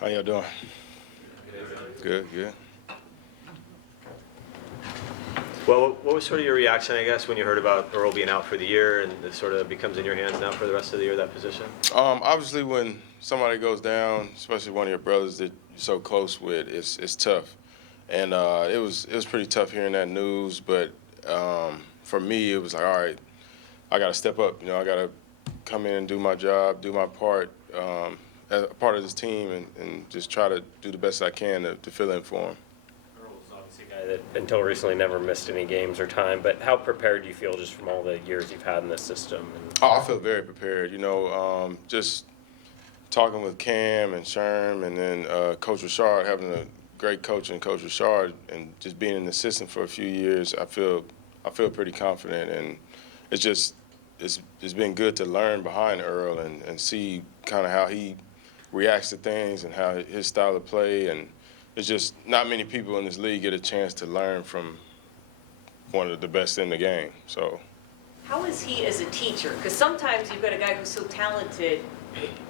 How y'all doing? Good, good. Well, what was sort of your reaction, I guess, when you heard about Earl being out for the year and it sort of becomes in your hands now for the rest of the year, that position? Obviously, when somebody goes down, especially one of your brothers that you're so close with, it's tough. And it was pretty tough hearing that news. But for me, it was like, all right, I got to step up. I got to come in and do my job, do my part as a part of this team, and just try to do the best I can to fill in for him. Earl was obviously a guy that until recently never missed any games or time, but how prepared do you feel just from all the years you've had in this system? Oh, I feel very prepared. Just talking with Cam and Sherm, and then Coach Richard, having a great coach in Coach Richard, and just being an assistant for a few years, I feel pretty confident, and it's been good to learn behind Earl and see kind of how he reacts to things and how his style of play, and it's just not many people in this league get a chance to learn from one of the best in the game. So. How is he as a teacher? Because sometimes you've got a guy who's so talented,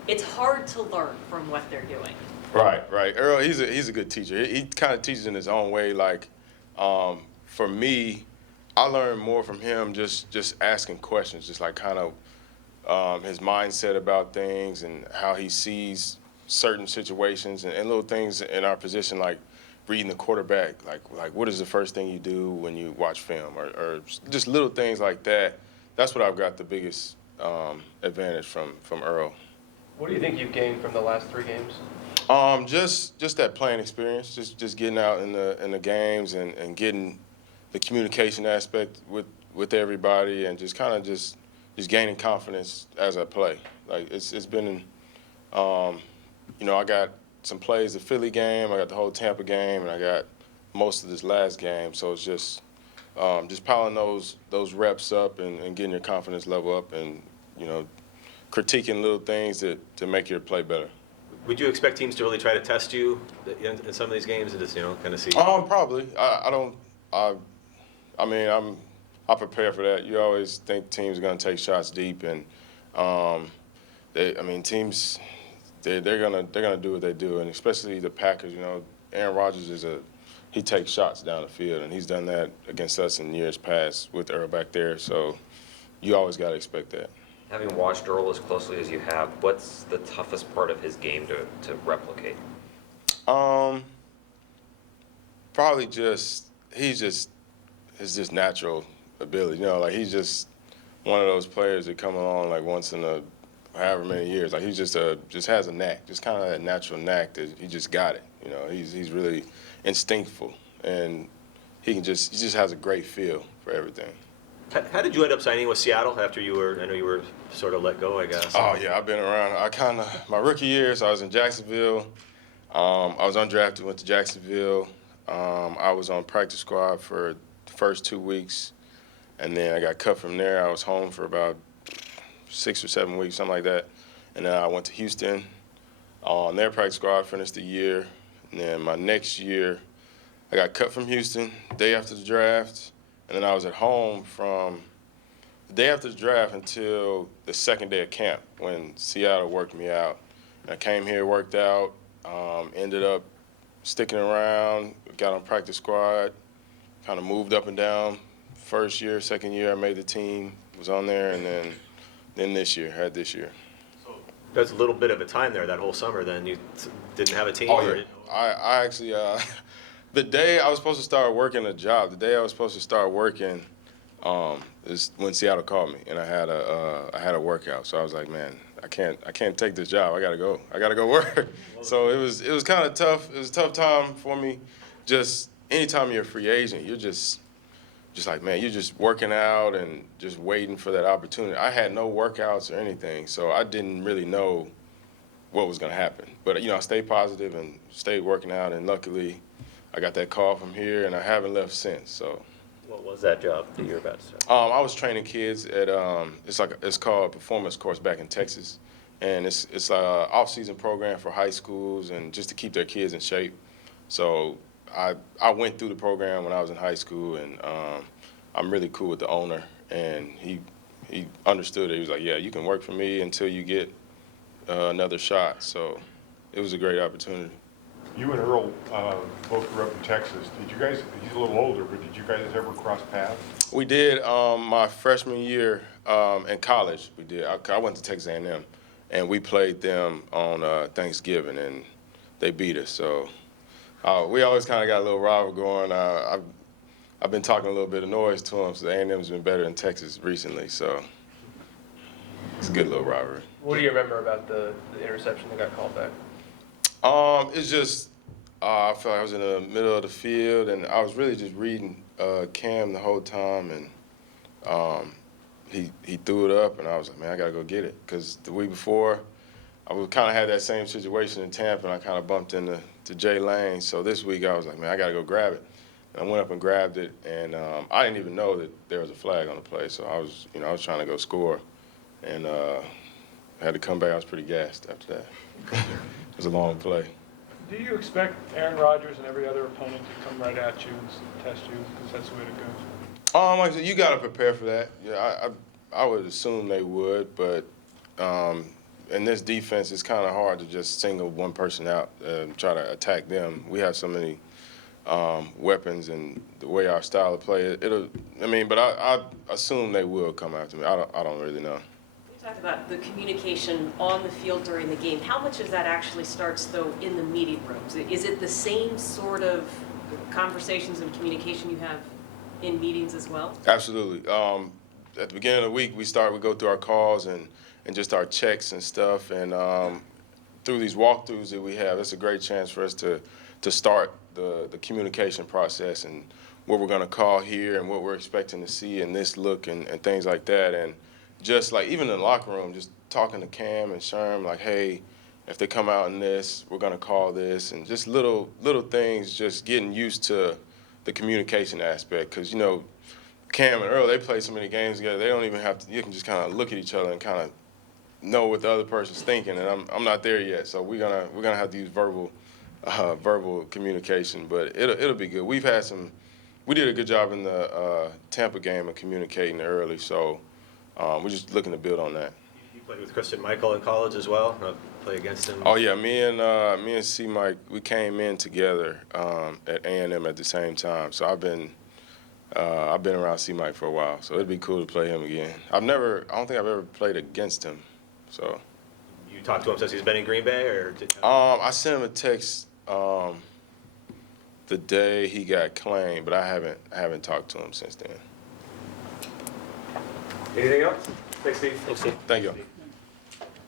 it's hard to learn from what they're doing. Right. Earl, he's a good teacher. He kind of teaches in his own way. Like, for me, I learned more from him just asking questions, just like kind of his mindset about things and how he sees certain situations and little things in our position, like reading the quarterback. Like what is the first thing you do when you watch film, or just little things like that. That's what I've got the biggest advantage from Earl. What do you think you've gained from the last 3 games? Just that playing experience, just getting out in the games and getting the communication aspect with everybody, and just kind of just gaining confidence as I play. Like it's been, I got some plays the Philly game, I got the whole Tampa game, and I got most of this last game. So it's just piling those reps up and getting your confidence level up, and critiquing little things to make your play better. Would you expect teams to really try to test you in some of these games and just, kind of see? Probably. I prepare for that. You always think teams are going to take shots deep, and teams they're gonna do what they do, and especially the Packers. Aaron Rodgers he takes shots down the field, and he's done that against us in years past with Earl back there. So you always got to expect that. Having watched Earl as closely as you have, what's the toughest part of his game to replicate? Probably his natural ability. Like he's just one of those players that come along like once in however many years. Like he just has a knack, just kind of that natural knack that he just got it. He's really instinctful, and he just has a great feel for everything. How did you end up signing with Seattle after I know you were sort of let go, I guess? Oh, yeah, I've been around. My rookie year, so I was in Jacksonville. I was undrafted, went to Jacksonville. I was on practice squad for the first 2 weeks, and then I got cut from there. I was home for about 6 or 7 weeks, something like that. And then I went to Houston on their practice squad, finished the year. And then my next year, I got cut from Houston day after the draft. And then I was at home from the day after the draft until the second day of camp when Seattle worked me out. And I came here, worked out, ended up sticking around, got on practice squad, kind of moved up and down. First year, second year, I made the team, was on there, and then this year. So that's a little bit of a time there, that whole summer. Then you didn't have a team. Oh, yeah. I actually. The day I was supposed to start working a job, is when Seattle called me, and I had a workout. So I was like, man, I can't take this job. I gotta go work. So it was kind of tough. It was a tough time for me. Just anytime you're a free agent, you're just like, man, you're just working out and just waiting for that opportunity. I had no workouts or anything, so I didn't really know what was gonna happen. But I stayed positive and stayed working out, and luckily, I got that call from here, and I haven't left since. So, what was that job that you were about to start? I was training kids at it's called a performance course back in Texas, and it's an off-season program for high schools and just to keep their kids in shape. So I went through the program when I was in high school, and I'm really cool with the owner, and he understood it. He was like, yeah, you can work for me until you get another shot. So it was a great opportunity. You and Earl both grew up in Texas. Did you guys, he's a little older, but did you guys ever cross paths? We did my freshman year in college. We did. I went to Texas A&M, and we played them on Thanksgiving, and they beat us. So we always kind of got a little rival going. I've been talking a little bit of noise to them, so A&M's been better than Texas recently. So it's a good little rivalry. What do you remember about the interception that got called back? It's just I felt like I was in the middle of the field, and I was really just reading Cam the whole time, and he threw it up, and I was like, man, I gotta go get it, because the week before I kind of had that same situation in Tampa, and I kind of bumped into Jay Lane. So this week I was like, man, I gotta go grab it. And I went up and grabbed it, and I didn't even know that there was a flag on the play, so I was trying to go score, and I had to come back. I was pretty gassed after that. It was a long play. Do you expect Aaron Rodgers and every other opponent to come right at you and test you, because that's the way it goes? Like I said, you got to prepare for that. Yeah, I would assume they would, but in this defense, it's kind of hard to just single one person out and try to attack them. We have so many weapons, and the way our style of play, but I assume they will come after me. I don't really know. You talked about the communication on the field during the game. How much of that actually starts, though, in the meeting rooms? Is it the same sort of conversations and communication you have in meetings as well? Absolutely. At the beginning of the week, we go through our calls and just our checks and stuff, and through these walkthroughs that we have, it's a great chance for us to start the communication process and what we're going to call here and what we're expecting to see in this look and things like that. And just like even in the locker room, just talking to Cam and Sherm, like, hey, if they come out in this, we're going to call this, and just little things, just getting used to the communication aspect. Because, Cam and Earl, they play so many games together, they don't even have to, you can just kind of look at each other and kind of know what the other person's thinking, and I'm not there yet, so we're gonna have to use verbal communication, but it'll be good. We did a good job in the Tampa game of communicating early, so we're just looking to build on that. You played with Christian Michael in college as well. Play against him. Oh yeah, me and C Mike, we came in together at A&M at the same time, so I've been around C Mike for a while, so it'd be cool to play him again. I don't think I've ever played against him, so. You talked to him since he's been in Green Bay, or? I sent him a text the day he got claimed, but I haven't talked to him since then. Anything else? Thanks, Steve. Thanks, Steve. Thank you.